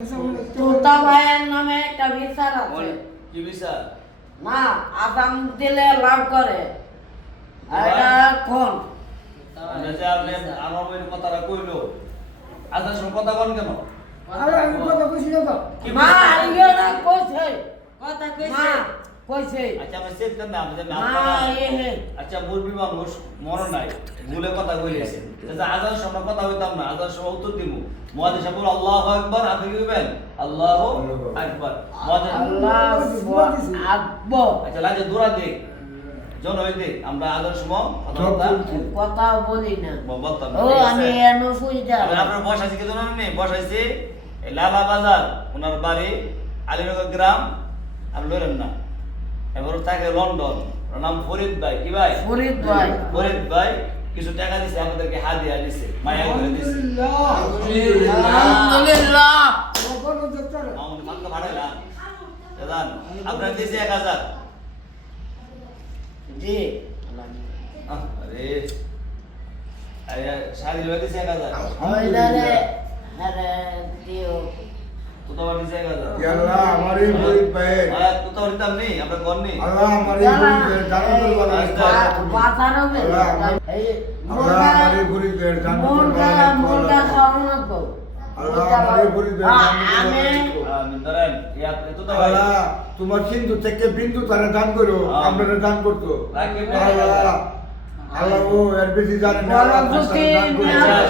তোতা ভাইয়ের নামে একটা বিচার আছে। কি বিচার? না, আদাম দিলে লাভ করে। এটা কোন? মানে যে আপনি আমার ওই কথাটা কইলো, আদার সঙ্গে কথা বলেন কেন? আরে আমি কথা কইছি না তো। কি মা বিচার? ইয়েরা কইছে। কথা মা কইছে কইছে। আচ্ছা আমি চেক করেন না, আমি মা আপনারা এ আচ্ছা মুরবি মানুষ মরণ নাই, ভুলে কথা কইলেছেন। যে আজান সময় কথা হইতাম না, আজান সময় উত্তর দিব। মুয়াজ্জিন সাহেব বলে আল্লাহু আকবার, আপনি কি কইবেন? আল্লাহু আকবার। মুয়াজ্জিন আল্লাহু আকবার। আচ্ছা লাগে দূরা দেখ, জন হই দেখ, আমরা আজান সময় কথা বলি না। বলতাম। ও আমি এনো শুইতা। আপনার বসাইছি কি জানেন নি? বসাইছি এই লালা বাজার, ওনার বাড়ি আলীনগর গ্রাম, আপনি লইলেন না। এবার থাকে লন্ডন, ওর নাম ফরিদ ভাই। কি ভাই? ফরিদ ভাই। ফরিদ ভাই কিছু টাকা দিছে, আমাদেরকে হাদিয়া দিছে, মায়া করে দিছে। আলহামদুলিল্লাহ। মামুনি মাক্কা ভাড়াইলাম দাদান, আপনার দিছে 1000। জি। আরে আরে শাড়ি লই দিছে 1000। ওইদারে আরে দিও। তোতা দিছে 1000। ইয়া আল্লাহ আমারে ফরিদ ভাই আরে তোতা দিতাম নি, আমরা কোন নি। আল্লাহ আমারে ফরিদ ভাই জান্নাতুল বালা বাতারও বে। এই আল্লাহ আমারে ফরিদ ভাই জান্নাতুল মুরগা খাওয়া না তো। আল্লাহ আমারে ফরিদ ভাই আমি আমিন ধরেন ইয়া তোতা ভাই আল্লাহ তোমার সিন্ধু থেকে বিন্দু তারে দান করো, আমরা দান করতো রাকিব আল্লাহ আল্লাহ ও এর বেশি জানেন না, বড় আল্লাহ খুশি দান করো। না।